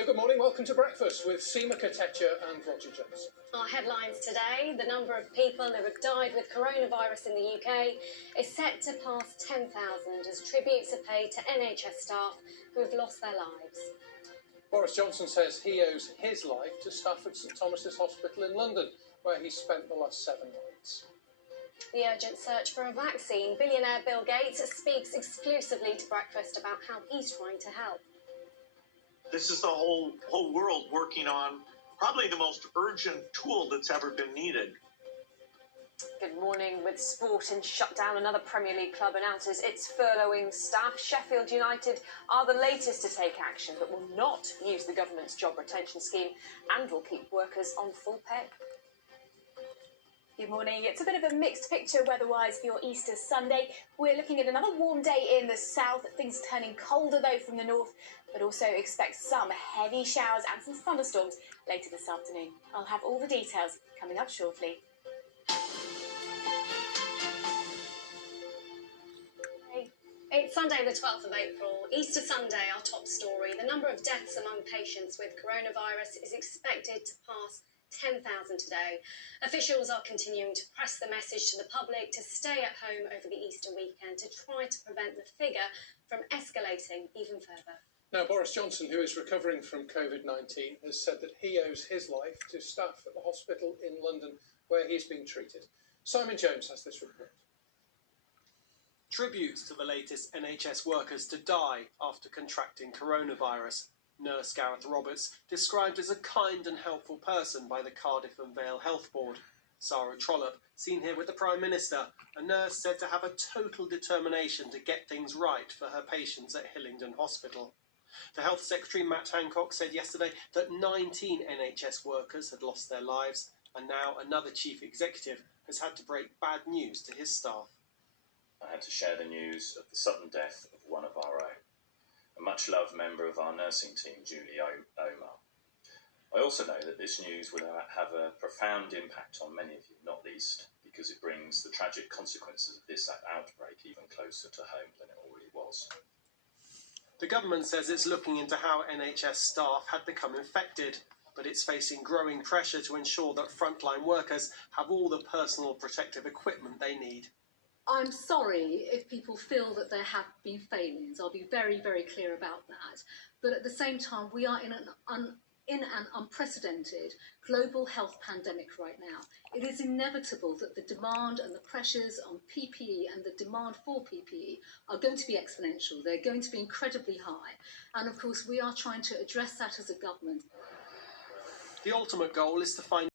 Hello, good morning. Welcome to Breakfast with Seema Kotecha and Roger Jones. Our headlines today: the number of people who have died with coronavirus in the UK is set to pass 10,000 as tributes are paid to NHS staff who have lost their lives. Boris Johnson says he owes his life to staff at St Thomas's Hospital in London, where he spent the last 7 nights. The urgent search for a vaccine. Billionaire Bill Gates speaks exclusively to Breakfast about how he's trying to help. This is the whole world working on probably the most urgent tool that's ever been needed. Good morning. With sport in shutdown, another Premier League club announces it's furloughing staff. Sheffield United are the latest to take action, but will not use the government's job retention scheme and will keep workers on full pay. Good morning. It's a bit of a mixed picture weather-wise for your Easter Sunday. We're looking at another warm day in the south. Things turning colder though from the north, but also expect some heavy showers and some thunderstorms later this afternoon. I'll have all the details coming up shortly. It's Sunday the 12th of April, Easter Sunday, our top story. The number of deaths among patients with coronavirus is expected to pass 10,000 today. Officials are continuing to press the message to the public to stay at home over the Easter weekend to try to prevent the figure from escalating even further. Now, Boris Johnson, who is recovering from COVID-19, has said that he owes his life to staff at the hospital in London where he's being treated. Simon Jones has this report. Tributes to the latest NHS workers to die after contracting coronavirus. Nurse Gareth Roberts, described as a kind and helpful person by the Cardiff and Vale Health Board. Sarah Trollope, seen here with the Prime Minister, a nurse said to have a total determination to get things right for her patients at Hillingdon Hospital. The Health Secretary Matt Hancock said yesterday that 19 NHS workers had lost their lives, and now another chief executive has had to break bad news to his staff. I had to share the news of the sudden death of one of our own, a much-loved member of our nursing team, Julie Omar. I also know that this news will have a profound impact on many of you, not least because it brings the tragic consequences of this outbreak even closer to home than it already was. The government says it's looking into how NHS staff had become infected, but it's facing growing pressure to ensure that frontline workers have all the personal protective equipment they need. I'm sorry if people feel that there have been failings. I'll be very, very clear about that. But at the same time, we are in an unprecedented global health pandemic right now. It is inevitable that the demand and the pressures on PPE and the demand for PPE are going to be exponential. They're going to be incredibly high. And of course, we are trying to address that as a government. The ultimate goal is to find